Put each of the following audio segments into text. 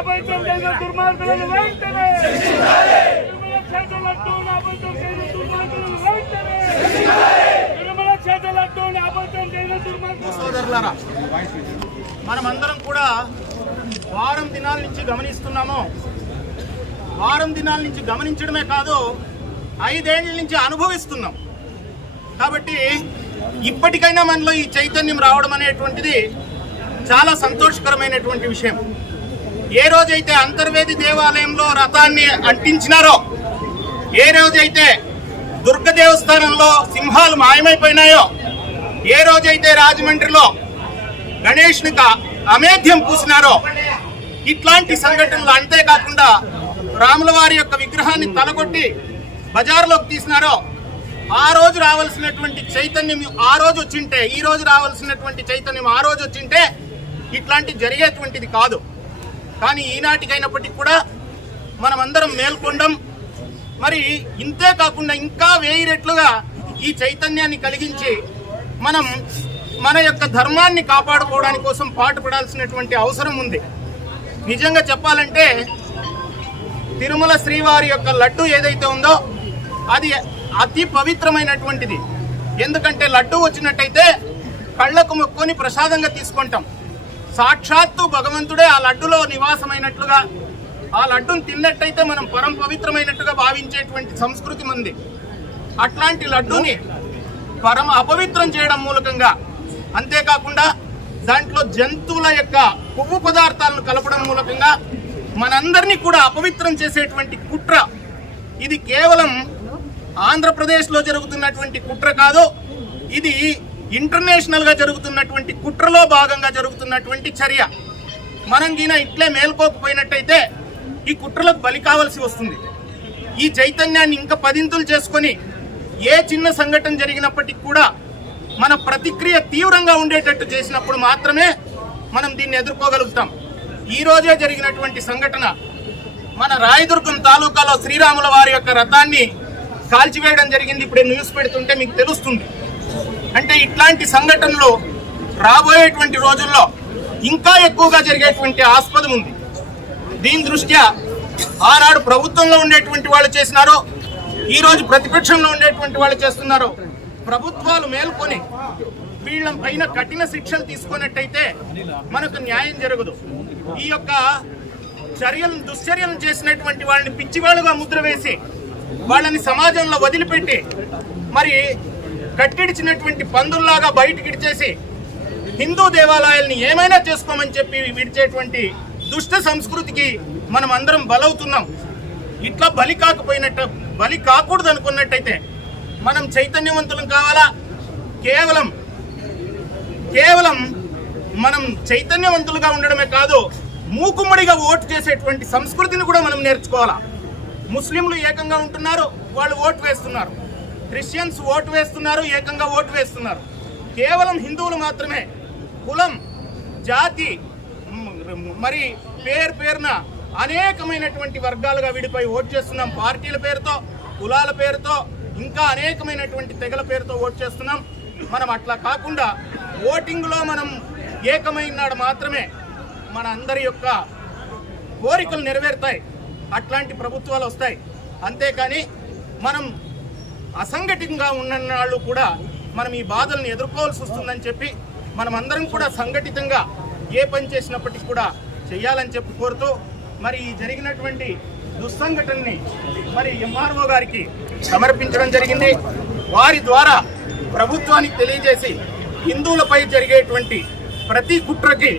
అపవిత్రం చేసిన దుర్మార్గులను వెంటనే! తిరుమల చేసిన దుర్మార్గులను వెంటనే! తిరుమల చేసిన మనమందరం కూడా వారం దినాల నుంచి గమనిస్తున్నాము. వారం దినాల నుంచి గమనించడమే కాదు ఐదేళ్ళ నుంచి అనుభవిస్తున్నాం. కాబట్టి ఇప్పటికైనా మనలో ఈ చైతన్యం రావడం అనేటువంటిది చాలా సంతోషకరమైనటువంటి విషయం. ఏ రోజైతే అంతర్వేది దేవాలయంలో రథాన్ని అంటించినారో ఏ రోజైతే దుర్గ దేవస్థానంలో సింహాలు మాయమైపోయినాయో ఏ రోజైతే రాజమండ్రిలో గణేష్ని అమేధ్యం పూసినారో ఇట్లాంటి సంఘటనలు అంతేకాకుండా రాముల వారి యొక్క విగ్రహాన్ని తలగొట్టి బజార్లోకి తీసినారో ఆ రోజు రావాల్సినటువంటి చైతన్యం ఆ రోజు వచ్చింటే ఈ రోజు రావాల్సినటువంటి చైతన్యం ఆ రోజు వచ్చింటే ఇట్లాంటి జరిగేటువంటిది కాదు. కానీ ఈనాటికైనప్పటికీ కూడా మనమందరం మేల్కొండం. మరి ఇంతే కాకుండా ఇంకా వేయి రెట్లుగా ఈ చైతన్యాన్ని కలిగించి మనం మన యొక్క ధర్మాన్ని కాపాడుకోవడానికి కోసం పాటుపడాల్సినటువంటి అవసరం ఉంది. నిజంగా చెప్పాలంటే తిరుమల శ్రీవారి యొక్క లడ్డు ఏదైతే ఉందో అది అతి పవిత్రమైనటువంటిది. ఎందుకంటే లడ్డు వచ్చినట్టయితే కళ్ళకు మొక్కొని ప్రసాదంగా తీసుకుంటాం. సాక్షాత్తు భగవంతుడే ఆ లడ్డులో నివాసమైనట్లుగా ఆ లడ్డును తిన్నట్టయితే మనం పరం పవిత్రమైనట్టుగా భావించేటువంటి సంస్కృతి మంది. అట్లాంటి లడ్డూని పరమ అపవిత్రం చేయడం మూలకంగా అంతేకాకుండా దాంట్లో జంతువుల యొక్క కొవ్వు పదార్థాలను కలపడం మూలకంగా మనందరినీ కూడా అపవిత్రం చేసేటువంటి కుట్ర. ఇది కేవలం ఆంధ్రప్రదేశ్లో జరుగుతున్నటువంటి కుట్ర కాదు ఇది ఇంటర్నేషనల్గా జరుగుతున్నటువంటి కుట్రలో భాగంగా జరుగుతున్నటువంటి చర్య. మనం గిన ఇట్లే మేల్కోకపోయినట్టయితే ఈ కుట్రలకు బలి కావాల్సి వస్తుంది. ఈ చైతన్యాన్ని ఇంకా పదింతులు చేసుకొని ఏ చిన్న సంఘటన జరిగినప్పటికీ కూడా మన ప్రతిక్రియ తీవ్రంగా ఉండేటట్టు చేసినప్పుడు మాత్రమే మనం దీన్ని ఎదుర్కోగలుగుతాం. ఈరోజే జరిగినటువంటి సంఘటన మన రాయదుర్గం తాలూకాలో శ్రీరాముల వారి యొక్క రథాన్ని కాల్చివేయడం జరిగింది. ఇప్పుడు న్యూస్ పెడుతుంటే మీకు తెలుస్తుంది. అంటే ఇట్లాంటి సంఘటనలు రాబోయేటువంటి రోజుల్లో ఇంకా ఎక్కువగా జరిగేటువంటి ఆస్పదం ఉంది. దీని దృష్ట్యా ఆనాడు ప్రభుత్వంలో ఉండేటువంటి వాళ్ళు చేసినారో ఈరోజు ప్రతిపక్షంలో ఉండేటువంటి వాళ్ళు చేస్తున్నారో ప్రభుత్వాలు మేల్కొని వీళ్ళ పైన కఠిన శిక్షలు తీసుకున్నట్టయితే మనకు న్యాయం జరగదు. ఈ యొక్క చర్యలను దుశ్చర్యలను చేసినటువంటి వాళ్ళని పిచ్చివాళ్ళుగా ముద్ర వేసి వాళ్ళని సమాజంలో వదిలిపెట్టి మరి కట్టిడిచినటువంటి పందుల్లాగా బయటికి ఇడిచేసి హిందూ దేవాలయాల్ని ఏమైనా చేసుకోమని చెప్పి విడిచేటువంటి దుష్ట సంస్కృతికి మనం అందరం బలవుతున్నాం. ఇట్లా బలి కాకపోయినట్టు బలి కాకూడదు అనుకున్నట్టయితే మనం చైతన్యవంతులం కావాలా? కేవలం కేవలం మనం చైతన్యవంతులుగా ఉండడమే కాదు మూకుమ్మడిగా ఓటు చేసేటువంటి సంస్కృతిని కూడా మనం నేర్చుకోవాలా? ముస్లింలు ఏకంగా ఉంటున్నారు వాళ్ళు ఓటు వేస్తున్నారు. క్రిస్టియన్స్ ఓటు వేస్తున్నారు ఏకంగా ఓటు వేస్తున్నారు. కేవలం హిందువులు మాత్రమే. కులం జాతి మరి పేరు పేరున అనేకమైనటువంటి వర్గాలుగా విడిపోయి ఓటు చేస్తున్నాం. పార్టీల పేరుతో కులాల పేరుతో ఇంకా అనేకమైనటువంటి తెగల పేరుతో ఓటు చేస్తున్నాం. మనం అట్లా కాకుండా ఓటింగ్లో మనం ఏకమైనాడు మాత్రమే మన అందరి యొక్క కోరికలు నెరవేరుతాయి. అట్లాంటి ప్రభుత్వాలు వస్తాయి. అంతేకాని మనం అసంఘటితంగా ఉన్న వాళ్ళు కూడా మనం ఈ బాధలను ఎదుర్కోవాల్సి వస్తుందని చెప్పి మనం అందరం కూడా సంఘటితంగా ఏ పని చేసినప్పటికీ కూడా చేయాలని చెప్పి కోరుతూ మరి ఈ జరిగినటువంటి దుస్సంఘటనని మరి ఎంఆర్ఓ గారికి సమర్పించడం జరిగింది. వారి ద్వారా ప్రభుత్వానికి తెలియజేసి హిందువులపై జరిగేటువంటి ప్రతి కుట్రకి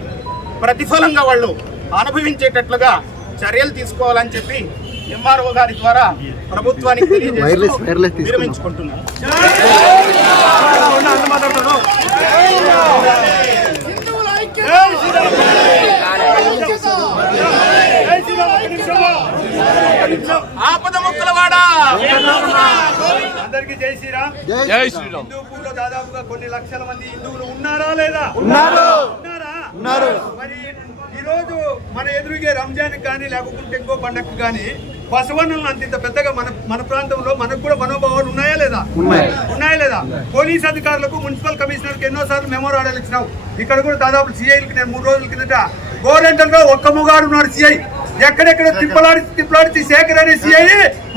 ప్రతిఫలంగా వాళ్ళు అనుభవించేటట్లుగా చర్యలు తీసుకోవాలని చెప్పి ఎంఆర్ఓ గారి ద్వారా ప్రభుత్వానికి. విరమించుకుంటున్నాను ఆపద ముక్కలవాడా అందరికీ జై శ్రీరామ్. జై హిందూపూర్లో దాదాపుగా కొన్ని లక్షల మంది హిందువులు ఉన్నారా లేదా? ఉన్నారు. ఉన్నారా? ఉన్నారు. మరి ఈ రోజు మన ఎదురుగే రంజాన్ కానీ లేకుంటే ఇంకో పండగకు కానీ బసవన్నలు అంత ఇంత పెద్దగా మన మన ప్రాంతంలో మనకు కూడా మనోభావాలు ఉన్నాయా లేదా? ఉన్నాయి. లేదా? పోలీస్ అధికారులకు మున్సిపల్ కమిషనర్కి ఎన్నోసార్లు మెమోరాడాలు ఇచ్చినావు. ఇక్కడ కూడా దాదాపు సిఐలకి నేను మూడు రోజుల కిందట గోరెంటల్లో ఒక్క మొగాడు ఉన్నాడు సిఐ ఎక్కడెక్కడ తిప్పలాడి తిప్పలాడి శేఖర్ అనే సిఐ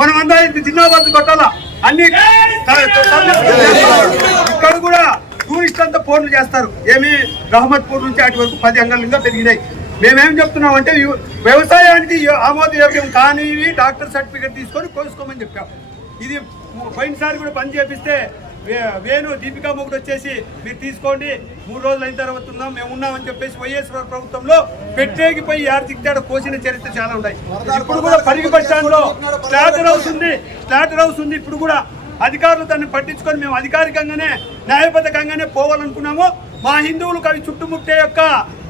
మనం అందరం జిన్నాబాద్ కొట్టాలా? అన్ని ఇక్కడ కూడా టూరిస్ట్ అంతా ఫోన్లు చేస్తారు. ఏమి రహమత్పూర్ నుంచి అటు వరకు పది అంగళంగా పెరిగినాయి. మేమేం చెప్తున్నాం అంటే వ్యవసాయానికి ఆమోదయోగ్యం కానీ డాక్టర్ సర్టిఫికేట్ తీసుకొని కోసుకోమని చెప్పాం. ఇది పోయినసారి కూడా పని చేపిస్తే వే- వేణు దీపికా మొగుడు వచ్చేసి మీరు తీసుకోండి మూడు రోజులు అయిన తర్వాత ఉన్నాం మేము ఉన్నామని చెప్పేసి వైఎస్ఆర్ ప్రభుత్వంలో పెట్టేకి పోయి ఆర్థిక కోసిన చరిత్ర చాలా ఉన్నాయి. ఇప్పుడు కూడా పరిగి బస్ స్లాటర్ హౌస్ ఉంది స్లాటర్ హౌస్ ఉంది. ఇప్పుడు కూడా అధికారులు దాన్ని పట్టించుకొని మేము అధికారికంగానే న్యాయబద్ధకంగానే పోవాలనుకున్నాము. మా హిందువులకు అవి చుట్టుముట్టే యొక్క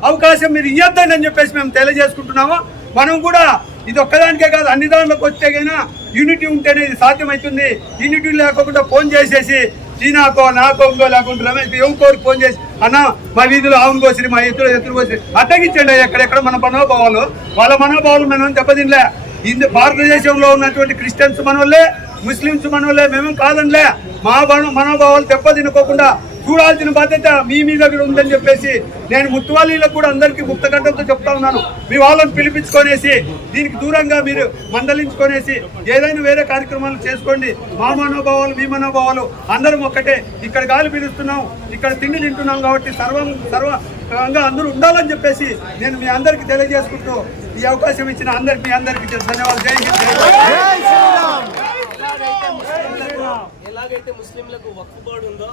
అవకాశం మీరు ఇవ్వద్దని అని చెప్పేసి మేము తెలియజేసుకుంటున్నాము. మనం కూడా ఇది ఒక్కదానికే కాదు అన్ని దానిలోకి వస్తే కైనా యూనిటీ ఉంటేనే ఇది సాధ్యమవుతుంది యూనిటీ లేకుండా ఫోన్ చేసేసి చీనాకో నాకో ఇంకో లేకుండా రమేష్ ఎవరికోరికి ఫోన్ చేసి అన్న మా వీధిలో ఆవును కోసిరి మా ఎత్తులు ఎత్తులు కోసిరి. అడ్డగించండి ఎక్కడెక్కడ మన మనోభావాలు. వాళ్ళ మనోభావాలు మనం దెబ్బతినలే. ఇందు భారతదేశంలో ఉన్నటువంటి క్రిస్టియన్స్ మనోళ్ళే ముస్లిమ్స్ మనోళ్ళే మేము కాదనిలే. మా మన మనోభావాలు దెబ్బతినుకోకుండా చూడాల్సిన బాధ్యత మీ మీద కూడా ఉందని చెప్పేసి నేను ముత్తువాలీలకు కూడా అందరికీ గుప్తగడ్డంతో చెప్తా ఉన్నాను. మీ వాళ్ళని పిలిపించుకొనేసి దీనికి దూరంగా మీరు మందలించుకొనేసి ఏదైనా వేరే కార్యక్రమాలు చేసుకోండి. మా మనోభావాలు మీ మనోభావాలు అందరం ఒక్కటే. ఇక్కడ గాలి పీలుస్తున్నాం ఇక్కడ తిండి తింటున్నాం కాబట్టి సర్వం సర్వంగా అందరూ ఉండాలని చెప్పేసి నేను మీ అందరికీ తెలియజేసుకుంటూ ఈ అవకాశం ఇచ్చిన అందరికి మీ అందరికీ ధన్యవాదాలు జై హింద్ జై భారత్. ఎలాగైతే ముస్లింలకు ఎలాగైతే ముస్లింలకు వక్ఫ్ బోర్డు ఉందో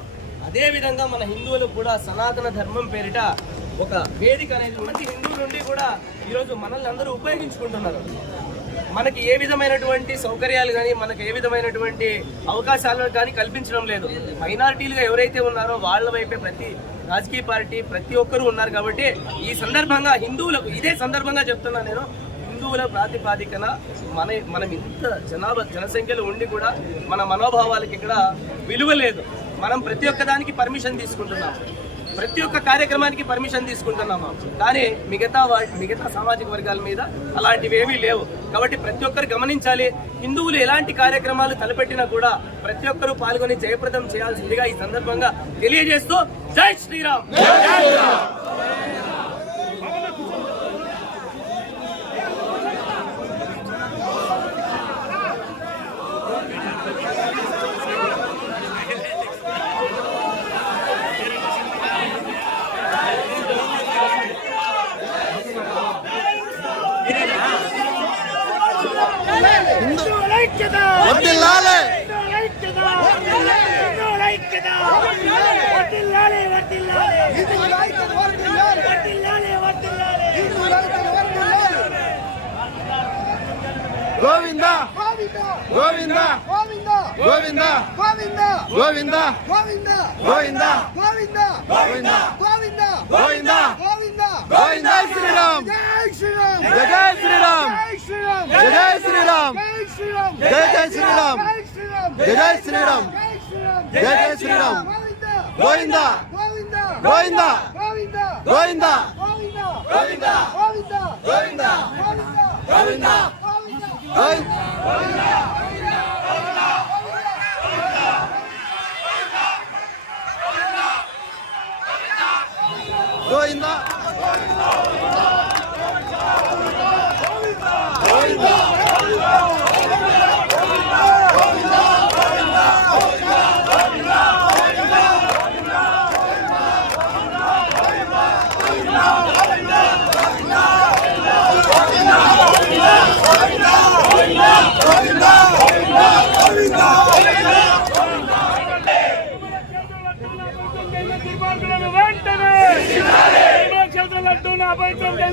అదే విధంగా మన హిందువులకు కూడా సనాతన ధర్మం పేరిట ఒక వేదిక అనేది ప్రతి హిందువు నుండి కూడా ఈరోజు మనల్ని అందరూ ఉపయోగించుకుంటున్నారు. మనకి ఏ విధమైనటువంటి సౌకర్యాలు కానీ మనకి ఏ విధమైనటువంటి అవకాశాలు కానీ కల్పించడం లేదు. మైనారిటీలుగా ఎవరైతే ఉన్నారో వాళ్ళ వైపే ప్రతి రాజకీయ పార్టీ ప్రతి ఒక్కరూ ఉన్నారు కాబట్టి ఈ సందర్భంగా హిందువులకు ఇదే సందర్భంగా చెప్తున్నా నేను హిందువుల ప్రాతిపాదికన మన మనం ఇంత జనాభా జనసంఖ్యలో ఉండి కూడా మన మనోభావాలకి ఇక్కడ విలువ లేదు. మనం ప్రతి ఒక్క దానికి పర్మిషన్ తీసుకుంటున్నాం. ప్రతి ఒక్క కార్యక్రమానికి పర్మిషన్ తీసుకుంటున్నాము కానీ మిగతా వా- మిగతా సామాజిక వర్గాల మీద అలాంటివి ఏమీ లేవు. కాబట్టి ప్రతి ఒక్కరు గమనించాలి హిందువులు ఎలాంటి కార్యక్రమాలు తలపెట్టినా కూడా ప్రతి ఒక్కరూ పాల్గొని జయప్రదం చేయాల్సిందిగా ఈ సందర్భంగా తెలియజేస్తూ జై శ్రీరామ్! గోవిందా. గోవిందా. వర్ధిల్లాలి వర్ధిల్లాలి వర్ధిల్లాలి గోవింద గోవింద గోవింద గోవింద గోవింద గోవింద గోవింద గోవింద శ్రీరామ్ జయ జయ శ్రీరామ్ జయ జయ శ్రీరామ్ జయ జయ శ్రీరామ్ జయ జయ శ్రీరామ్ జయ జయ Sriram Govinda Govinda Govinda Govinda Govinda Govinda Govinda Govinda vas a poder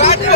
రాజీవ.